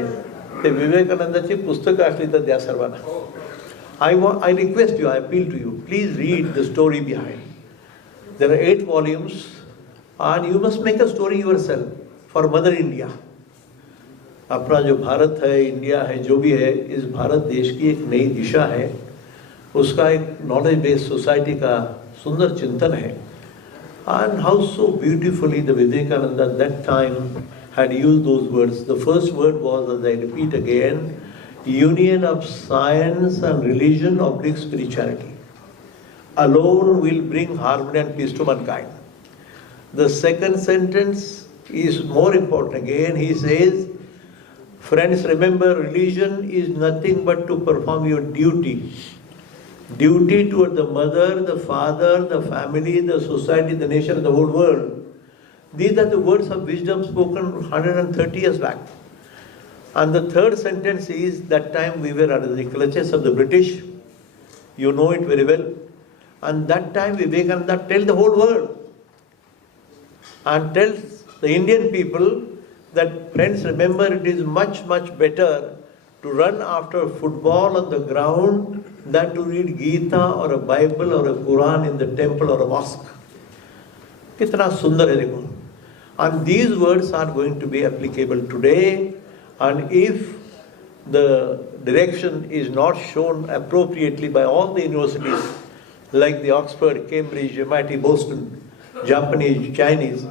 Sorry, ते विवेकानंदाची पुस्तकं असली तर द्या सर्वांना. I request you, I appeal to you, please read the story behind. There are 8 volumes and you must make a story yourself for Mother India. अपना जो भारत है, India है, जो भी है, इस भारत देश की एक नई दिशा है, उसका एक नॉलेज बेस्ड सोसाइटी का सुंदर चिंतन है. And how so beautifully the Vivekananda at that time had used those words. The first word was, as I repeat again, union of science and religion oblique spirituality. Alone will bring harmony and peace to mankind. The second sentence is more important. Again, he says, friends, remember, religion is nothing but to perform your duty. Duty toward the mother, the father, the family, the society, the nation, the whole world. These are the words of wisdom spoken 130 years back. And the third sentence is, that time we were under the clutches of the British. You know it very well. And that time Vivekananda tells the whole world and tells the Indian people that, friends, remember, it is much, much better to run after football on the ground than to read Gita or a Bible or a Quran in the temple or a mosque. Kitna sundar hai dekho. And these words are going to be applicable today. And if the direction is not shown appropriately by all the universities, like the Oxford, Cambridge, MIT, Boston, Japanese, Chinese,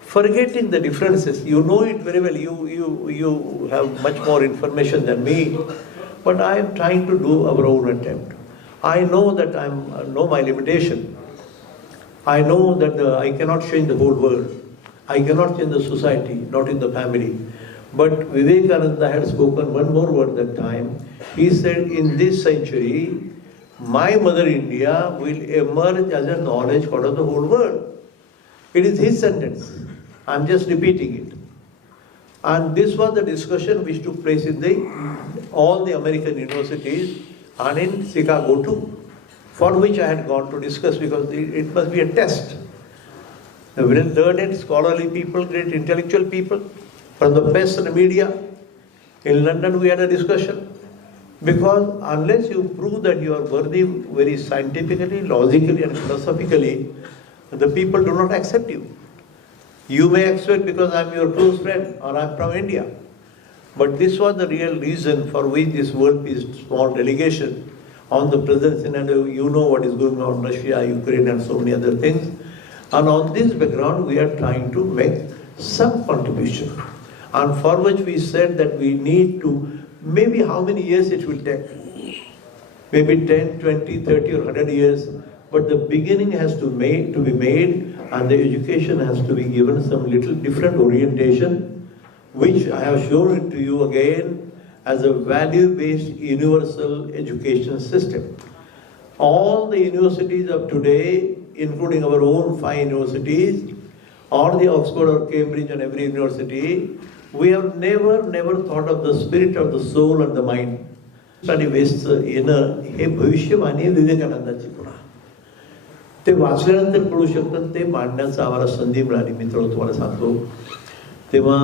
forgetting the differences, you know it very well, you have much more information than me, but I am trying to do our own attempt. I know that I know my limitation. I know that I cannot change the whole world. I cannot change the society, not in the family. But Vivekananda had spoken one more word that time. He said, in this century, my mother India will emerge as a knowledge part of the whole world. It is his sentence. I am just repeating it. And this was the discussion which took place in all the American universities and in Chicago too, for which I had gone to discuss, because it must be a test. The very learned, scholarly people, great intellectual people, from the press and the media. In London we had a discussion. Because unless you prove that you are worthy very scientifically, logically and philosophically, the people do not accept you. You may accept because I am your close friend or I am from India. But this was the real reason for which this World Peace small delegation on the presence in, and you know what is going on in Russia, Ukraine and so many other things. And on this background we are trying to make some contribution. And for which we said that we need to, maybe how many years it will take? Maybe 10, 20, 30 or 100 years. But the beginning has to be made, and the education has to be given some little different orientation, which I have shown it to you again as a value-based universal education system. All the universities of today, including our own 5 universities, or the Oxford or Cambridge and every university, we have never thought of the spirit of the soul and the mind. Study West's inner, हे भविष्यवाणी विवेकानंदाची पुन्हा. ते वाचल्यानंतर कळू शकतात, ते मांडण्याचा आम्हाला संधी मिळाली. मित्र तुम्हाला सांगतो, तेव्हा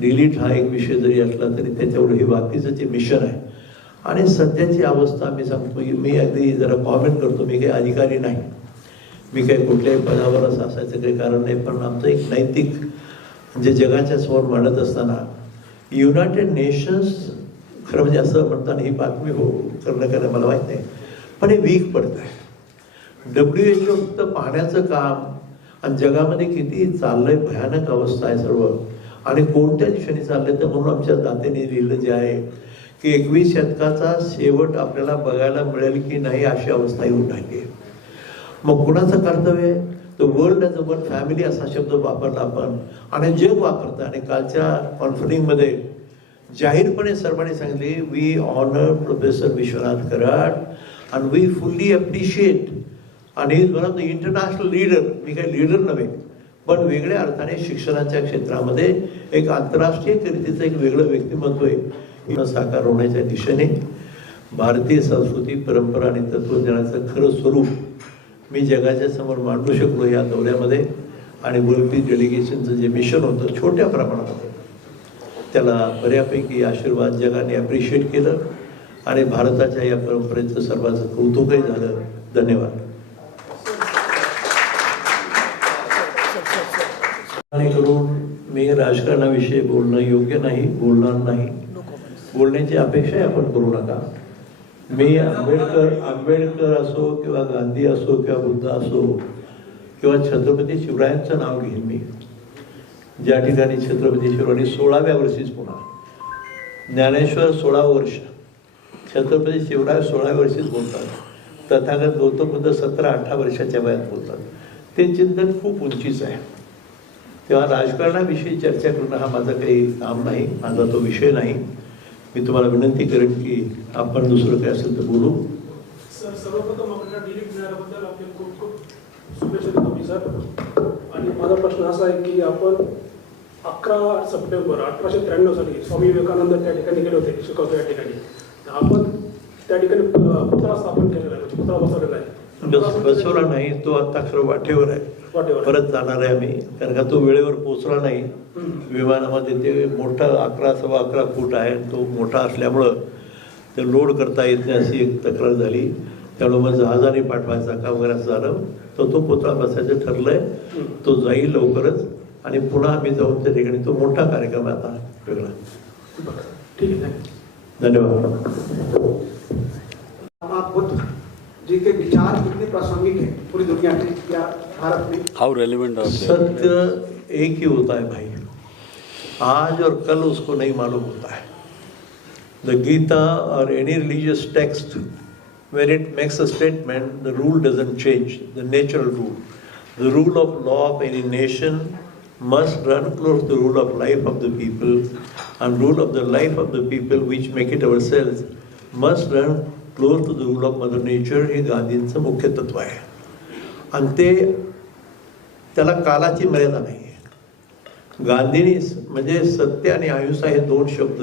डिलीट हा एक विषय जरी असला तरी त्याच्यावर हे बाकीचं जे मिशन आहे. आणि सध्याची अवस्था मी सांगतो, मी अगदी जरा कॉमेंट करतो, मी काही अधिकारी नाही, मी काही कुठल्याही पदावर असायचं काही कारण नाही. पण आमचं एक नैतिक म्हणजे जगाच्या समोर मांडत असताना युनायटेड नेशन्स, खरं म्हणजे असं म्हणताना ही बातमी हो करणं मला माहीत नाही, पण हे वीक पडत आहे. WHO फक्त पाहण्याचं काम, आणि जगामध्ये किती चाललंय, भयानक अवस्था आहे सर्व, आणि कोणत्या दिशेने चाललंय. तर म्हणून आमच्या दातेने लिहिलं जे आहे की 21 शतकाचा शेवट आपल्याला बघायला मिळेल की नाही अशी अवस्था येऊन राहिली आहे. मग कुणाचं कर्तव्य आहे? तर world as a one family असा शब्द वापरला आपण, आणि जग वापरतं. आणि कालच्या कॉन्फरन्समध्ये जाहीरपणे सर्वांनी सांगितले, we honour professor Vishwanath Karad and we fully appreciate, and he is one of the international leader. मी काही लीडर नव्हे, पण वेगळ्या अर्थाने शिक्षणाच्या क्षेत्रामध्ये एक आंतरराष्ट्रीय कीर्तीचं एक वेगळं व्यक्तिमत्व आहे. साकार होण्याच्या दिशेने भारतीय संस्कृती, परंपरा आणि तत्वज्ञानाचं खरं स्वरूप मी जगाच्या समोर मांडू शकलो या दौऱ्यामध्ये. आणि वर्ल्ड पीस डेलिगेशनचं जे मिशन होतं छोट्या प्रमाणात, त्याला बऱ्यापैकी आशीर्वाद जगाने ॲप्रिशिएट केलं आणि भारताच्या या परंपरेचं सर्वांचं कौतुकही झालं. धन्यवाद. आणि करून मी राजकारणाविषयी बोलणं योग्य नाही, बोलणार नाही. बोलण्याची अपेक्षाही आपण करू नका. मी आंबेडकर असो किंवा गांधी असो किंवा बुद्ध असो किंवा छत्रपती शिवरायांचं नाव घेईन मी. ज्या ठिकाणी छत्रपती शिवरायांनी 16व्या वर्षीच पुन्हा, ज्ञानेश्वर 16 वर्ष, छत्रपती शिवराय 16व्या वर्षीच बोलतात, तथागत गौतम बुद्ध 17-18 वर्षाच्या वयात बोलतात. ते चिंतन खूप उंचीच आहे. तेव्हा राजकारणाविषयी चर्चा करणं हा माझं काही काम नाही, माझा तो विषय नाही. मी तुम्हाला विनंती करेन की आपण दुसरं काय असेल तर बोलू. सर, सर्वप्रथम आपल्याला डिलीट मिळाल्याबद्दल आपले खूप खूप शुभेच्छा देतो मी सर. आणि माझा प्रश्न असा आहे की आपण 11 सप्टेंबर 1893 साली स्वामी विवेकानंद त्या ठिकाणी गेले होते, शिकवतो या ठिकाणी. आपण त्या ठिकाणी पुतळा स्थापन केलेला आहे, म्हणजे पुतळा बसवलेला आहे. बसवला नाही, तो आता खरं वाटेवर आहे, परत जाणार आहे आम्ही, कारण का तो वेळेवर पोहोचला नाही विमानामध्ये. ते मोठं 11-11.25 फूट आहे, तो मोठा असल्यामुळं ते लोड करता येत नाही अशी एक तक्रार झाली. त्यामुळे मग जहाजाने पाठवायचा काम वगैरे झालं. तो पुतळा बसायचं ठरलंय, तो जाईल लवकरच आणि पुन्हा आम्ही जाऊन त्या ठिकाणी तो मोठा कार्यक्रम आहे आता वेगळा. ठीक आहे, धन्यवाद. जी के विचार कितने प्रासंगिक है पूरी दुनिया में या भारत में? हाउ रेलिवेंट आर दे? सत्य एक ही होता है भाई, आज और कल उसको नहीं मालूम होता है. द गीता और any religious text, when it makes a statement, the rule doesn't change, the natural rule. The rule of law of any nation must run close to the rule of life of the people, and rule of the life of the people which make it ourselves must run close to the rule of Mother Nature. हे गांधींचं मुख्य तत्व आहे आणि ते त्याला कालाची मर्यादा नाही आहे. गांधींनी म्हणजे सत्य आणि अहिंसा हे 2 शब्द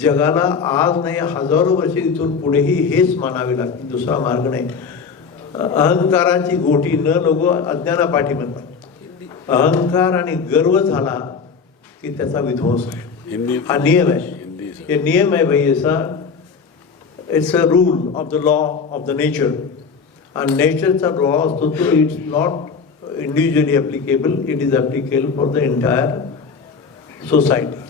जगाला आज नाही हजारो वर्षे इथून पुढेही हेच मानावे लागतील, दुसरा मार्ग नाही. अहंकाराची गोटी न लोगो अज्ञानापाठी म्हणतात. अहंकार आणि गर्व झाला की त्याचा विध्वंस आहे. हा नियम आहे, हे नियम आहे भाई. ऐसा it's a rule of the law of the nature. आणि नेचरचा लॉ असतो तो it's not individually applicable, it is applicable for the entire society.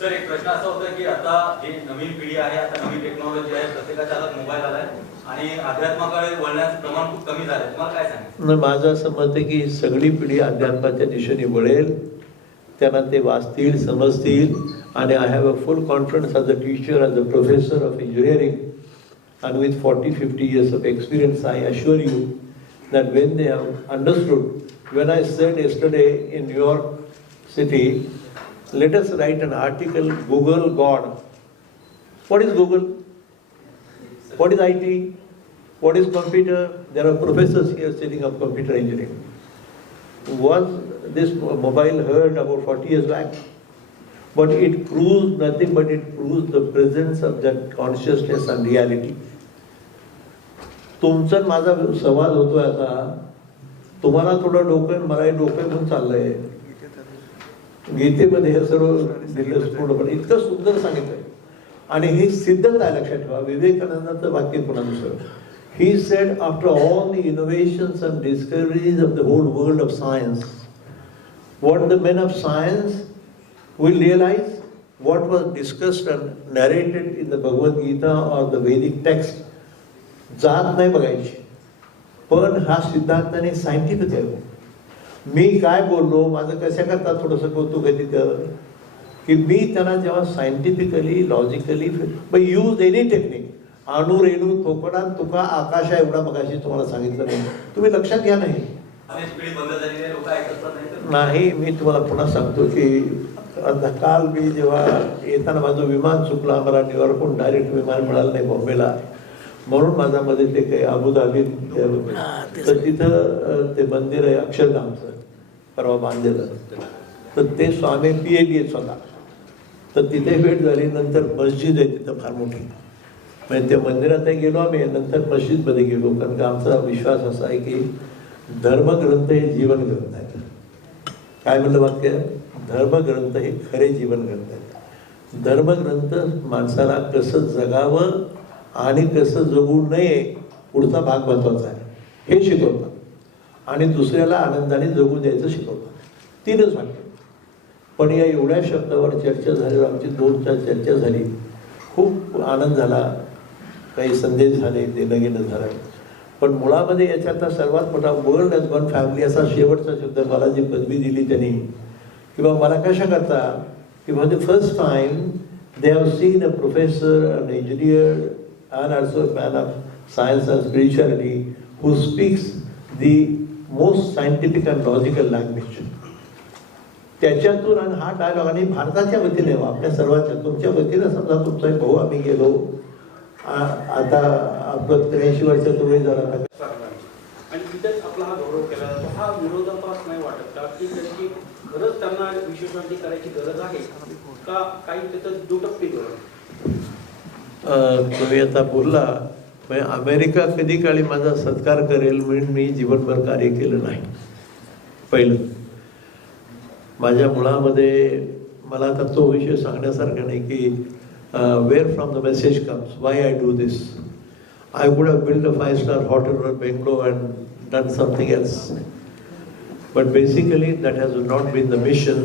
Sir, एक प्रश्न असा होता की आता जी नवीन पिढी आहे, आता नवीन टेक्नॉलॉजी आहे, प्रत्येकाच्या हातात मोबाईल आलाय आणि अध्यात्माकडे वळण्याचं प्रमाण खूप कमी झालंय. तुम्हाला काय सांगायचं? माझं असं मत आहे की सगळी पिढी अध्यात्माच्या दिशेने वळेल, त्यांना ते वाचतील, समजतील. आणि I have a full confidence as a teacher, as a professor of engineering and with 40-50 years of experience, I assure you that when they have understood, when I said yesterday in New York City, let us write an article, Google God. What is Google? What is IT? What is computer? There are professors here setting up computer engineering. Was this mobile heard about 40 years back? But it proves nothing but it proves the presence of that consciousness and reality. तुमचा माझा संवाद होतोय आता, तुम्हाला थोडं डोकं मला डोकं म्हणून चाललंय. गीतेमध्ये हे सर्व दिलं पूर्णपणे इतकं सुंदर सांगितलंय आणि हे सिद्धच आहे. लक्षात ठेवा, विवेकानंदाचं वाक्य पुन्हा दुसरं. He said, after all the innovations and discoveries of the whole world of science, what the men of science will realize, what was discussed and narrated in the Bhagavad Gita or the Vedic text, जात नाही बघायची. पण हा सिद्धांताने scientific आहे. मी काय बोललो, माझं कशा करता थोडंसं कौतुक आहे तिथं की मी त्यांना जेव्हा scientifically logically use any technique, अणु रेणू थोपडा तुका आकाशा एवढा मगाशी तुम्हाला सांगितलं नाही, तुम्ही लक्षात घ्या. नाही मी तुम्हाला पुन्हा सांगतो की काल मी जेव्हा येताना माझं विमान चुकलं, मला न्यूयॉर्कहून डायरेक्ट विमान मिळालं नाही बॉम्बेला, म्हणून माझ्यामध्ये ते काही अबुधाबी तर तिथं ते मंदिर आहे अक्षरधामचं परवा बांधलेलं, तर ते स्वामी PhD आहेत स्वतः. तर तिथे भेट झाली. नंतर मस्जिद आहे तिथं फार मोठी, म्हणजे त्या मंदिरातही गेलो आम्ही, नंतर मस्जिदमध्ये गेलो. कारण का आमचा विश्वास असा आहे की धर्मग्रंथ हे जीवन ग्रंथ आहेत. काय म्हणलं वाक्य? धर्मग्रंथ हे खरे जीवनग्रंथ आहेत. धर्मग्रंथ माणसाला कसं जगावं आणि कसं जगू नये पुढचा भाग महत्त्वाचा आहे हे शिकवतात, आणि दुसऱ्याला आनंदाने जगू द्यायचं शिकवतात. 3च वाक्य. पण या एवढ्या शब्दावर चर्चा झाल्यावर आमची 2-4 चर्चा झाली, खूप आनंद झाला, काही संदेश झाले, देणं घेणं झालं. पण मुळामध्ये याच्यातला सर्वात मोठा वर्ल्ड ॲज वन फॅमिली असा शेवटचा शब्द मला जी पदवी दिली त्यांनी, किंवा मला कशा करता की for the first time they have seen a professor, an engineer and also a man of science and spirituality who speaks the most scientific and logical language. त्याच्यातून आणि हा डायलॉग, आणि भारताच्या वतीने आपल्या सर्वांच्या, तुमच्या वतीनं समजा तुमचा एक भाऊ आम्ही गेलो, आता आपलं 83 वर्षाचं वय झालं आणि तिथेच आपला हा गौरव केला जातो. हा विरोधाभास नाही वाटत का की त्याची खरंच त्यांना विशेषणांची करायची गरज आहे का, काही त्याचं दुटप्पी गरज? तुम्ही आता बोलला म्हणजे अमेरिका कधी काळी माझा सत्कार करेल म्हणून मी जीवनभर कार्य केलं नाही. पहिलं माझ्या मुळामध्ये मला आता तो विषय सांगण्यासारखा नाही की where from the message comes, why I do this. I would have built a 5-star hotel in Bangalore and done something else. But basically that has not been the mission.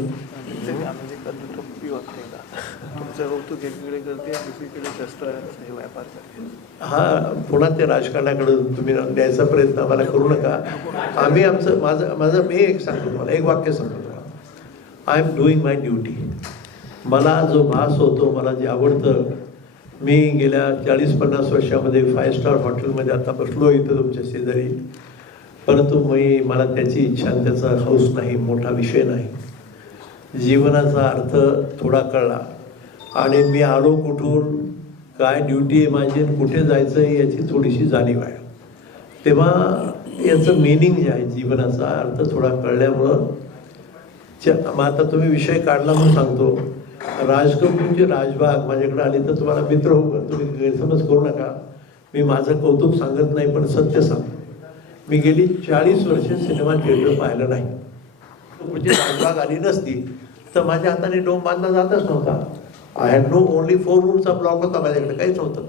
हा पुन्हा ते राजकारणाकडे तुम्ही द्यायचा प्रयत्न आम्हाला करू नका. आम्ही माझं मी एक सांगतो तुम्हाला, एक वाक्य सांगतो तुम्हाला. I am doing my duty. मला जो भास होतो, मला जे आवडतं, मी गेल्या 40-50 वर्षामध्ये 5-स्टार हॉटेलमध्ये आता बसलो इथं तुमच्या शेजारी, परंतु मला त्याची इच्छा आणि त्याचा हौस नाही, मोठा विषय नाही. जीवनाचा अर्थ थोडा कळला आणि मी आलो कुठून, काय ड्युटी आहे माझी, कुठे जायचं आहे याची थोडीशी जाणीव आहे. तेव्हा याचं मिनिंग जे आहे, जीवनाचा अर्थ थोडा कळल्यामुळं मग आता तुम्ही विषय काढला म्हणून सांगतो. राजकपूरची राजबाग माझ्याकडे आली तर तुम्हाला मित्र हो, तुम्ही गैरसमज करू नका. मी माझं कौतुक सांगत नाही, पण सत्य सांगतो. मी गेली 40 वर्ष सिनेमा थिएटर पाहिलं नाही. म्हणजे राजबाग आली नसती तर माझ्या हाताने डोम बांधला जातच नव्हता. आय हॅड नो ओनली 4 रूमचा ब्लॉक होता माझ्याकडे, काहीच नव्हतं.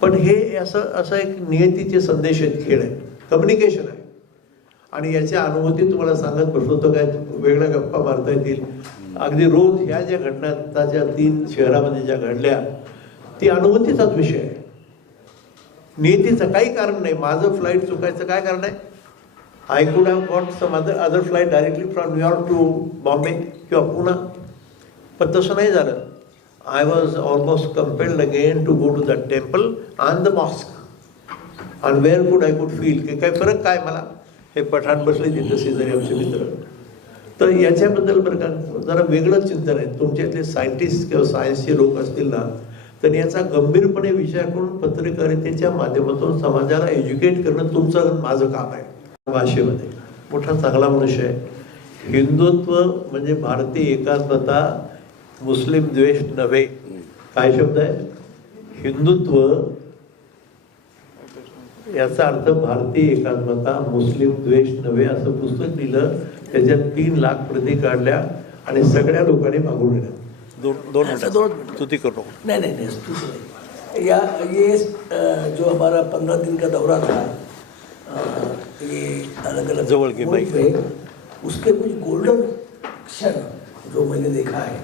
पण हे असं एक नियतीचे संदेश आहेत, खेळ आहे, कम्युनिकेशन आहे. आणि याच्या अनुभूती तुम्हाला सांगत बसलो तर काय वेगळ्या गप्पा मारता येतील. अगदी रोज ह्या ज्या घटना त्याच्या 3 शहरामध्ये ज्या घडल्या, ती अनुभूतीचाच विषय आहे, नियतीचं काही कारण नाही. माझं फ्लाईट चुकायचं काय कारण आहे? I could have got some other flight directly from New York to Bombay किंवा पुणे, पण तसं नाही झालं. I was almost compelled again to go to the temple and the mosque. And where could I could feel की काही फरक काय मला. हे पठाण बसले तिथे शेजारी आमचे मित्र. तर याच्याबद्दल बरं का जरा वेगळं चिंतन आहे. तुमच्यातले सायंटिस्ट किंवा सायन्सचे लोक असतील ना, तर याचा गंभीरपणे विचार करून पत्रकारितेच्या माध्यमातून समाजाला एज्युकेट करणं तुमचं माझं काम आहे. भाषेमध्ये मोठा चांगला मनुष्य आहे. हिंदुत्व म्हणजे भारतीय एकात्मता, मुस्लिम द्वेष नव्हे. काय शब्द आहे? हिंदुत्व याचा अर्थ भारतीय एकात्मता, मुस्लिम द्वेष नव्हे असं पुस्तक दिलं. त्याच्यात 3 लाख प्रती काढल्या आणि सगळ्या लोकांनी मागून दिल्या. दोन स्तुती करू. नहीं, ये जो हमारा 15 दिन का दौरा था, ये अलग अलग जवळ के मुल्क में, उसके कुछ गोल्डन क्षण जो मैंने देखा है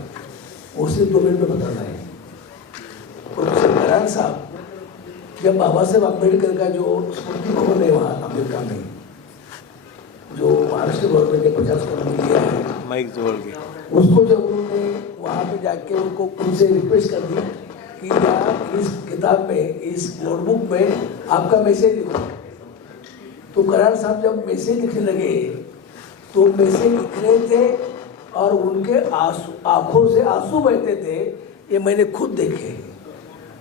वो सिर्फ 2 मिनट में बताना है. प्रोफेसर करार साहब, जब बाबा साहेब अम्बेडकर का जो स्मृति भवन है वहाँ अमेरिका में, जो महाराष्ट्र गवर्नमेंट ने 50 करोड़ दिया है, माइक जवळ घे, उसको जब उन्होंने वहाँ पे जाके उनसे रिक्वेस्ट कर दी कि आप इस किताब में, इस नोटबुक में आपका मैसेज लिखो, तो करार साहब जब मैसेज लिखने लगे तो मैसेज लिख रहे थे और उनके आंखों से आंसू बहते थे. ये मैंने खुद देखे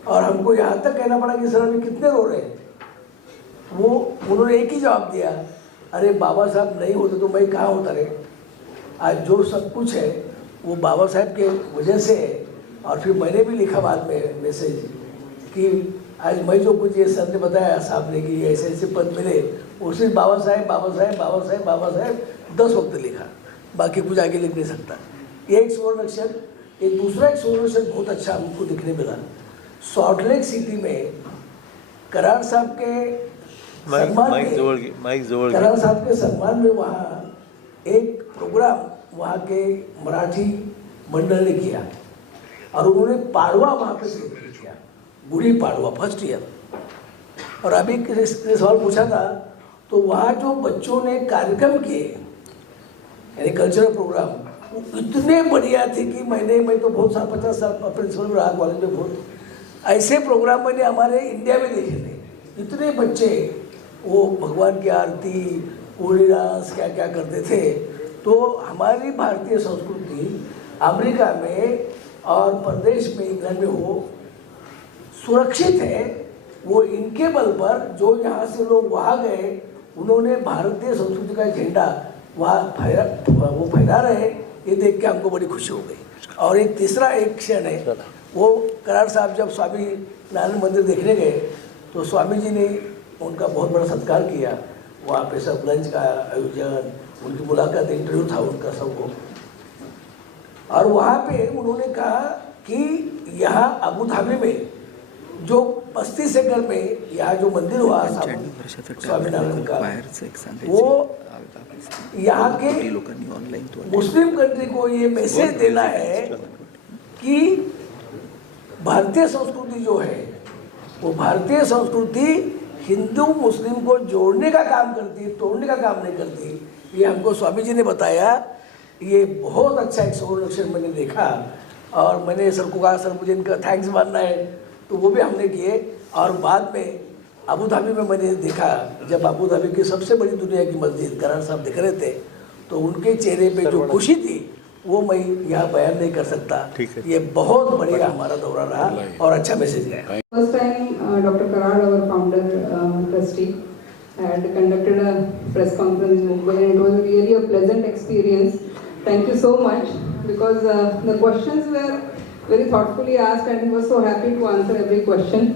और हमको यहाँ तक कहना पड़ा कि सर अभी कितने रो रहे हैं. वो उन्होंने एक ही जवाब दिया, अरे बाबा साहब नहीं होते तो मैं कहाँ होता रे. आज जो सब कुछ है वो बाबा साहब के वजह से है. और फिर मैंने भी लिखा बाद में मैसेज कि आज मैं जो कुछ ये सर ने बताया साहब ने कि ऐसे ऐसे पद मिले, वो सिर्फ बाबा साहेब 10 वक्त लिखा. बाकी कुछ आगे लिख नहीं सकता। ये एक स्वर्ण अक्षर। एक दूसरा एक स्वर्ण अक्षर बहुत अच्छा हमको दिखने मिला, सॉल्ट लेक सिटी में करार साहब के सम्मान में, करार साहब के सम्मान में वहाँ एक प्रोग्राम वहाँ के मराठी मंडल ने किया और उन्होंने पाड़वा वहाँ पे celebrate KIA, Gudi Padwa first year. और अभी सवाल पूछा था तो वहाँ जो बच्चों ने कार्यक्रम किए यानी कल्चरल प्रोग्राम, वो इतने बढ़िया थे कि मैं तो बहुत साल 50 साल प्रिंसिपल रहा कॉलेज में, बहुत ऐसे प्रोग्राम मैंने हमारे इंडिया में देखे थे। इतने बच्चे वो भगवान की आरती, कोली डांस क्या क्या करते थे। तो हमारी भारतीय संस्कृति अमेरिका में और प्रदेश में, इंग्लैंड में हो सुरक्षित है। वो इनके बल पर जो यहाँ से लोग वहाँ गए, उन्होंने भारतीय संस्कृति का झंडा वहाँ फहरा रहे, ये देख के हमको बड़ी खुशी हो गई। और एक तीसरा एक क्षण है, वो करार साहब जब स्वामी नारायण मंदिर देखने गए तो स्वामी जी ने उनका बहुत बड़ा सत्कार किया। वहाँ पे सब लंच का आयोजन, उनकी मुलाकात, इंटरव्यू था उनका सबको। और वहाँ पे उन्होंने कहा कि यहाँ अबू धाबी में जो 35 एकड़ में यहाँ जो मंदिर हुआ स्वामीनारायण का, वो यहाँ के मुस्लिम कंट्री को ये मैसेज देना है कि भारतीय संस्कृति जो है वो भारतीय संस्कृति हिंदू मुस्लिम को जोड़ने का काम करती है, तोड़ने का काम नहीं करती। ये हमको स्वामी जी ने बताया। ये बहुत अच्छा एक स्वर्ण अक्षर मैंने देखा और मैंने सर को कहा, सर मुझे इनका थैंक्स मानना है, तो वो भी हमने किए। और बाद में अबू धाबी में मैंने देखा, जब अबू धाबी की सबसे बड़ी दुनिया की मस्जिद करार साहब दिख रहे थे, तो उनके चेहरे पे जो खुशी थी वो मैं यहाँ बयान नहीं कर सकता। ये बहुत बढ़िया हमारा दौरा रहा और अच्छा message Gaya. First time, Dr. Karad, our founder, trustee, had conducted a press conference in Mumbai, and it was really a pleasant experience. Thank you so much, because the questions were very thoughtfully asked, and he was so happy to answer every question.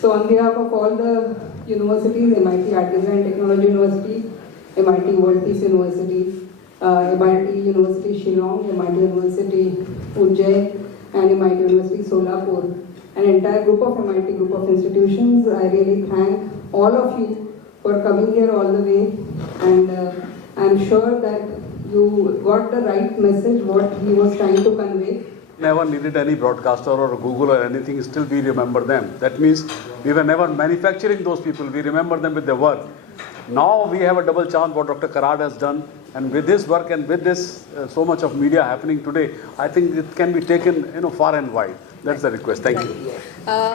So on behalf of all the universities, MIT Art Design Technology University, MIT World Peace University, MIT University Shillong, MIT University Ujjain, and MIT University Solapur, an entire group of MIT group of institutions, I really thank all of you for coming here all the way, and I'm sure that you got the right message, what he was trying to convey. Never needed any broadcaster or Google or anything, still we remember them. That means we were never manufacturing those people, we remember them with their work. Now we have a double chance what Dr. Karad has done, and with this work and with this so much of media happening today, I think it can be taken far and wide. That's the request. Thank you.